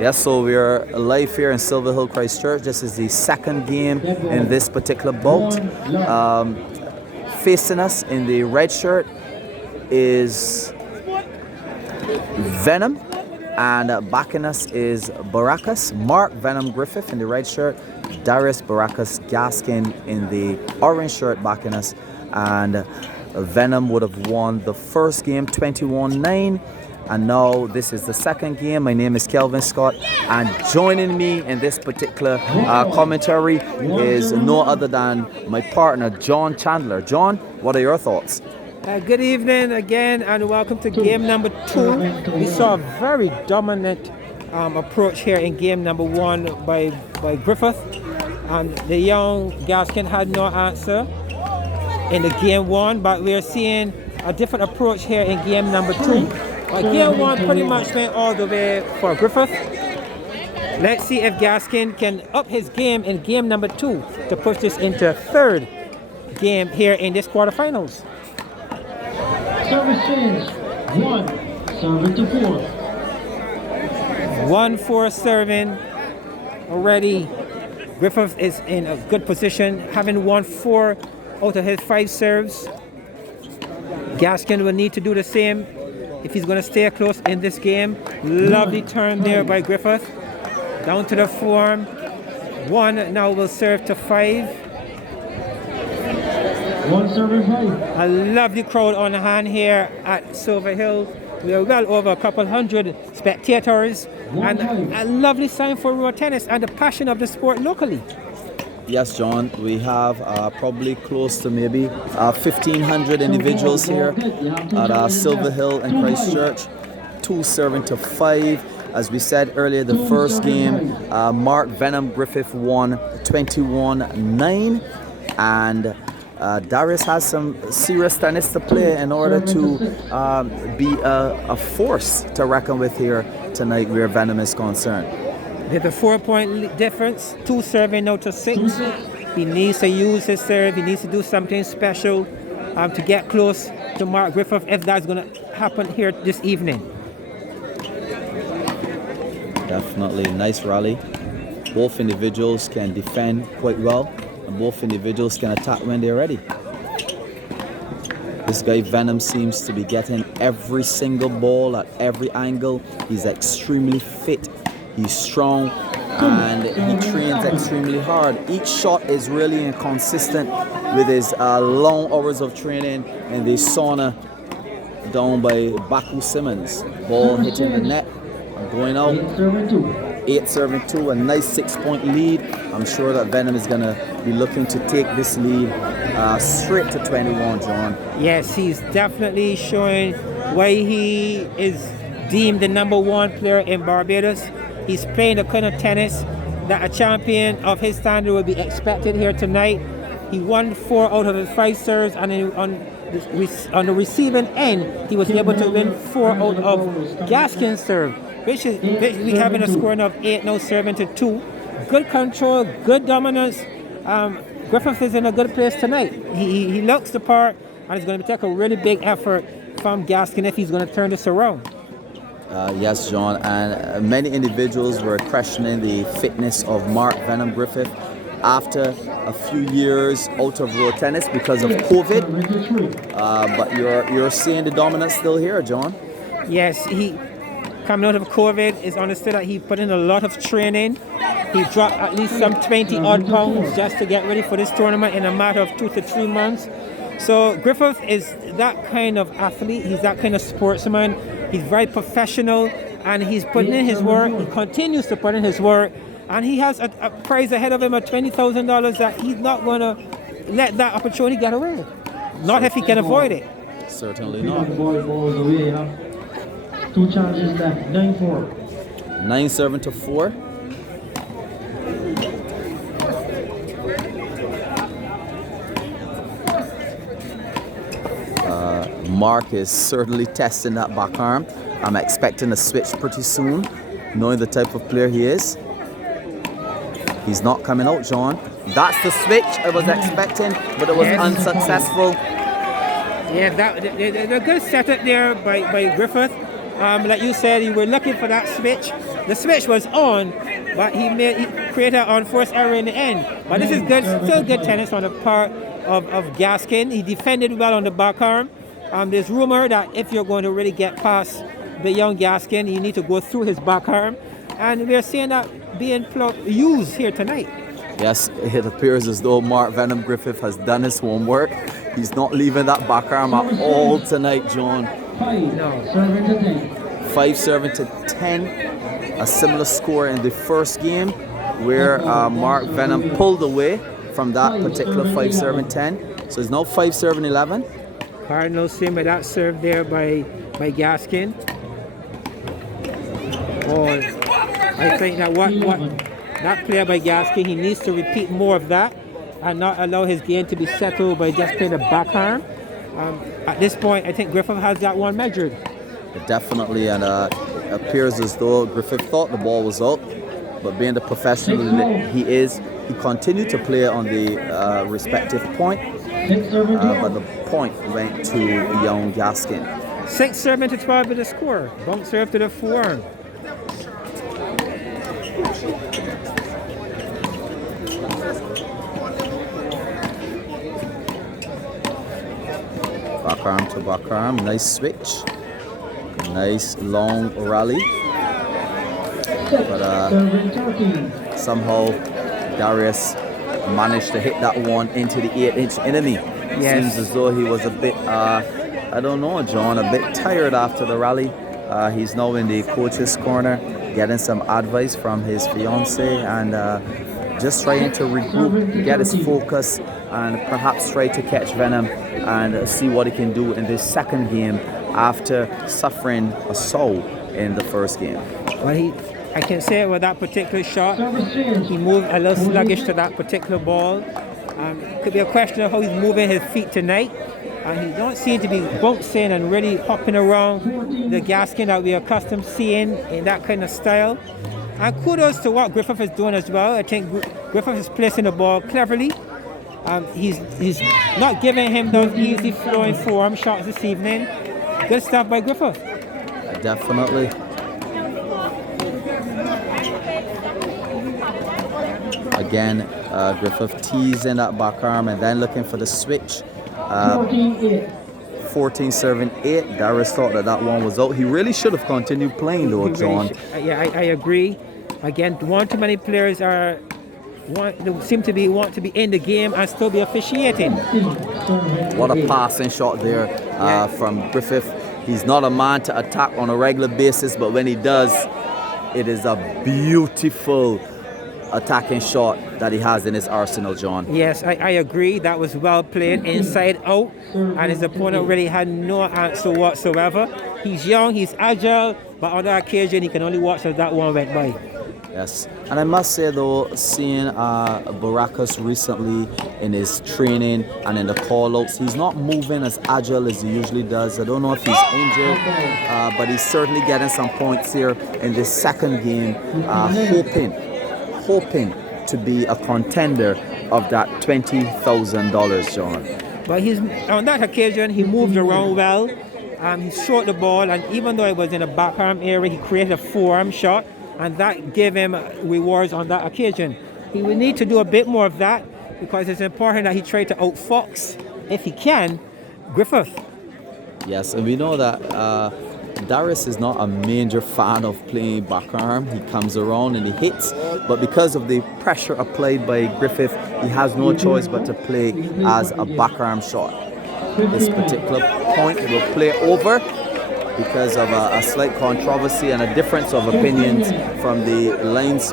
Yes, so we are live here in Silver Hill, Christchurch. This is the second game in this particular bout. Facing us in the red shirt is Venom, and backing us is Barakus. Mark Venom Griffith in the red shirt, Darius Barakus Gaskin in the orange shirt backing us, and Venom would have won the first game 21-9. And now this is the second game. My name is Kelvin Scott, and joining me in this particular commentary is no other than my partner, John Chandler. John, what are your thoughts? Good evening again, and welcome to game number 2. We saw a very dominant approach here in game number 1 by Griffith. And the young Gaskin had no answer in the game 1, but we're seeing a different approach here in game number 2. Game 1 pretty much went all the way for Griffith. Let's see if Gaskin can up his game in game number 2 to push this into a third game here in this quarterfinals. Service change. 1 serving to 4. 1-4 serving already. Griffith is in a good position, having won 4 out of his 5 serves. Gaskin will need to do the same if he's going to stay close in this game. Lovely turn there by Griffith. Down to the form. 1 now will serve to 5. 1 serving 5. A lovely crowd on hand here at Silver Hill. We are well over a couple hundred spectators, and a lovely sign for road tennis and the passion of the sport locally. Yes, John, we have probably close to maybe 1,500 individuals here at Silver Hill and Christchurch. 2 serving to 5. As we said earlier, the first game, Mark Venom Griffith won 21-9, and Darius has some serious tennis to play in order to be a force to reckon with here tonight where Venom is concerned. There's a 4-point difference, 2 serving now to 6. He needs to use his serve. He needs to do something special to get close to Mark Griffith, if that's going to happen here this evening. Definitely nice rally. Both individuals can defend quite well, and both individuals can attack when they're ready. This guy Venom seems to be getting every single ball at every angle. He's extremely fit. He's strong, and he trains extremely hard. Each shot is really inconsistent with his long hours of training in the sauna down by Baku Simmons. Ball hitting the net, going out. 8 serving 2, a nice 6-point lead. I'm sure that Venom is going to be looking to take this lead straight to 21, John. Yes, he's definitely showing why he is deemed the #1 player in Barbados. He's playing the kind of tennis that a champion of his standard would be expected here tonight. He won 4 out of his 5 serves, and on the receiving end, he was able to win 4 out of Gaskin's serve, which we having a scoring of 8 now serving to 2. Good control, good dominance. Griffith is in a good place tonight. He looks the part, and it's going to take a really big effort from Gaskin if he's going to turn this around. Yes, John, and many individuals were questioning the fitness of Mark Venom Griffith after a few years out of road tennis because of COVID. But you're seeing the dominance still here, John. Yes, he coming out of COVID is understood that he put in a lot of training. He dropped at least some 20 odd pounds just to get ready for this tournament in a matter of 2 to 3 months. So Griffith is that kind of athlete. He's that kind of sportsman. He's very professional, and he's putting in his work. He continues to put in his work, and he has a prize ahead of him of $20,000 that he's not going to let that opportunity get away. Not if he can avoid it. Certainly not. 2 challenges left. 9-4. 9 serving to 4. Mark is certainly testing that back arm. I'm expecting a switch pretty soon, knowing the type of player he is. He's not coming out, John. That's the switch I was expecting, but it was unsuccessful. Yeah, the good setup there by Griffith. Like you said, you were looking for that switch. The switch was on, but he created an unforced error in the end. But this is good, still good tennis on the part of Gaskin. He defended well on the back arm. There's rumor that if you're going to really get past the young Gaskin, you need to go through his back arm. And we're seeing that being used here tonight. Yes, it appears as though Mark Venom Griffith has done his homework. He's not leaving that back arm at all tonight, John. 5 serving to 10. A similar score in the first game where Mark Venom pulled away from that particular 5 serving 10. So it's now 5 serving 11. Cardinals seeing by that serve there by Gaskin. Oh, I think that what that player by Gaskin, he needs to repeat more of that and not allow his game to be settled by just playing the back arm. At this point, I think Griffith has that one measured. Definitely, and it appears as though Griffith thought the ball was out, but being the professional that he is, he continued to play on the respective point, but the point went to young Gaskin. 6 serving to 12 with the score. Bump serve to the forearm. Back arm to back arm, nice switch. Nice long rally. But somehow Darius managed to hit that one into the 8-inch enemy. Yes. Seems as though he was a bit, I don't know, John, a bit tired after the rally. He's now in the coach's corner, getting some advice from his fiance and just trying to regroup, get his focus, and perhaps try to catch Venom and see what he can do in this second game after suffering a soul in the first game. Well, I can say with that particular shot, he moved a little sluggish to that particular ball. Could be a question of how he's moving his feet tonight. He don't seem to be bouncing and really hopping around the Gaskin that we're accustomed to seeing in that kind of style. And kudos to what Griffith is doing as well. I think Griffith is placing the ball cleverly. He's not giving him those easy flowing forearm shots this evening. Good stuff by Griffith. Definitely. Again, Griffith teasing that back arm and then looking for the switch. 14 serving 8. Darius thought that one was out. He really should have continued playing though, John. Yeah, I agree. Again, one too many players seem to want to be in the game and still be officiating. What a passing shot there from Griffith. He's not a man to attack on a regular basis, but when he does, it is a beautiful attacking shot that he has in his arsenal, John. Yes, I agree. That was well played inside out, and his opponent really had no answer whatsoever. He's young, he's agile, but on that occasion, he can only watch as that one went by. Yes, and I must say though, seeing Barakus recently in his training and in the call-outs, he's not moving as agile as he usually does. I don't know if he's injured, but he's certainly getting some points here in this second game, hoping to be a contender of that $20,000, John. But on that occasion, he moved around well. He shot the ball, and even though it was in the back arm area, he created a forearm shot, and that gave him rewards on that occasion. He will need to do a bit more of that because it's important that he try to outfox, if he can, Griffith. Yes, and we know that Darius is not a major fan of playing back arm. He comes around and he hits, but because of the pressure applied by Griffith, he has no choice but to play as a back arm shot. This particular point will play over because of a slight controversy and a difference of opinions from the lines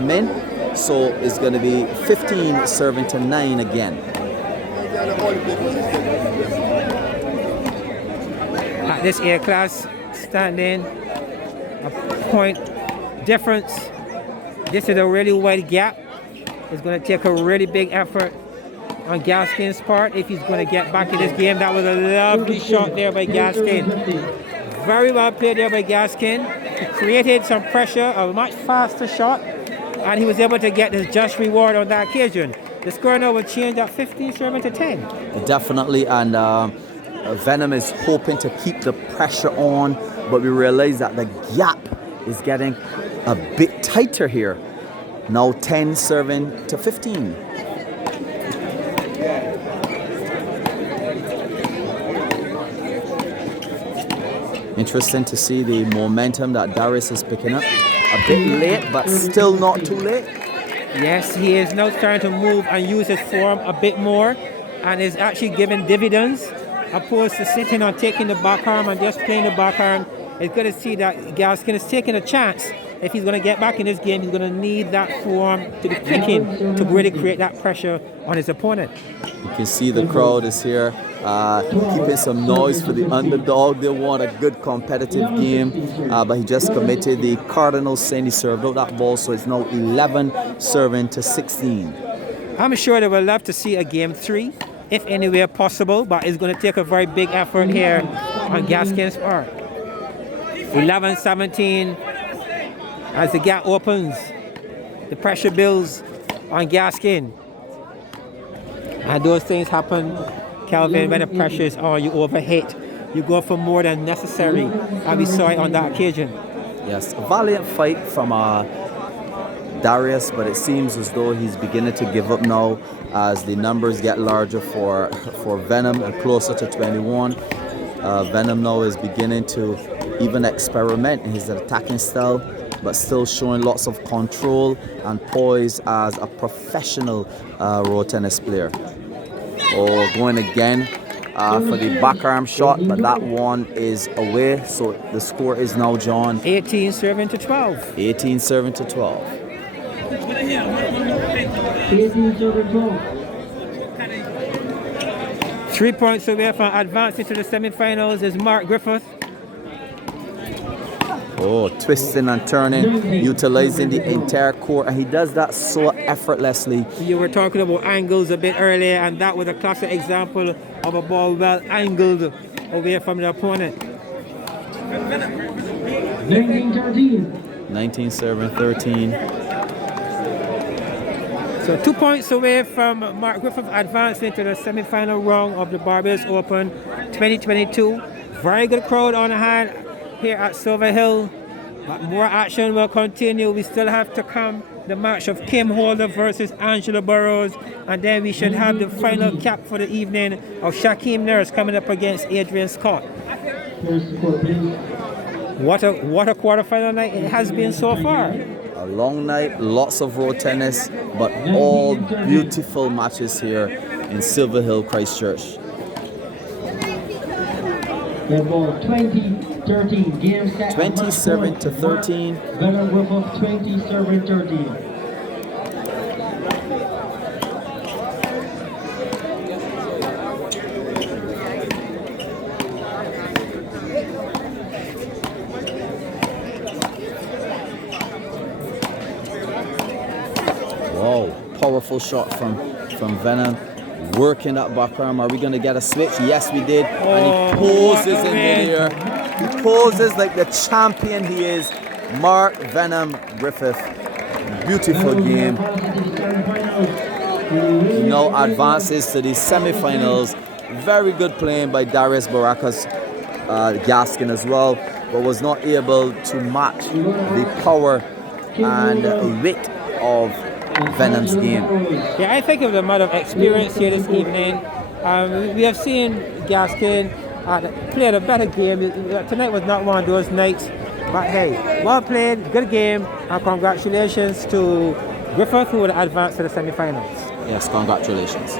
men. So it's going to be 15 serving to 9 again. At this A class standing, a point difference. This is a really wide gap. It's going to take a really big effort on Gaskin's part if he's going to get back in this game. That was a lovely shot there by Gaskin. Very well played there by Gaskin. He created some pressure, a much faster shot, and he was able to get his just reward on that occasion. The score now will change at 15 serving to 10. Definitely, and Venom is hoping to keep the pressure on, but we realize that the gap is getting a bit tighter here. Now 10 serving to 15. Interesting to see the momentum that Darius is picking up. A bit late, but still not too late. Yes, he is now starting to move and use his form a bit more, and is actually giving dividends, opposed to sitting on taking the back arm and just playing the back arm. It's good to see that Gaskin is taking a chance. If he's going to get back in this game, he's going to need that form to be clicking to really create that pressure on his opponent. You can see the crowd is here, keeping some noise for the underdog. They want a good competitive game, but he just committed the cardinal sin. He served out that ball, so it's now 11 serving to 16. I'm sure they will love to see a game 3, if anywhere possible, but it's going to take a very big effort here on Gaskin's part. 11-17 as the gap opens. The pressure builds on Gaskin. And those things happen, Calvin, when the pressure is on, you overhit. You go for more than necessary, and we saw it on that occasion. Yes, a valiant fight from Darius, but it seems as though he's beginning to give up now as the numbers get larger for Venom and closer to 21. Venom now is beginning to even experiment in his attacking style, but still showing lots of control and poise as a professional road tennis player. Oh, going again for the back arm shot, but that one is away, so the score is now, John, 18 serving to 12. 18 serving to 12. 18 serving 12. 3 points away from advancing to the semifinals is Mark Griffith. Oh, twisting and turning, utilizing the entire court, and he does that so effortlessly. You were talking about angles a bit earlier, and that was a classic example of a ball well angled away from the opponent. 19-13. 19 serving 13. So 2 points away from Mark Griffith advancing to the semi-final round of the Barbados Open 2022. Very good crowd on hand here at Silver Hill, but more action will continue. We still have to come the match of Kim Holder versus Angela Burrows, and then we should have the final cap for the evening of Shaquem Nurse coming up against Adrian Scott. What a quarterfinal night it has been so far. A long night, lots of road tennis, but all beautiful matches here in Silver Hill, Christchurch. They're both 20-13. Game set. 20 serving to 13. Venom Griffith 20 serving 13. Wow, powerful shot from Venom. Working that back arm. Are we going to get a switch? Yes, we did. And he poses in midair. He poses like the champion he is. Mark Venom Griffith. Beautiful game. He now advances to the semifinals. Very good playing by Darius Barakus, Gaskin as well, but was not able to match the power and wit of Venom's game. Yeah, I think it was a matter of experience here this evening. We have seen Gaskin play a better game. Tonight was not one of those nights, but hey, well played, good game, and congratulations to Griffith, who would advance to the semi-finals. Yes, congratulations.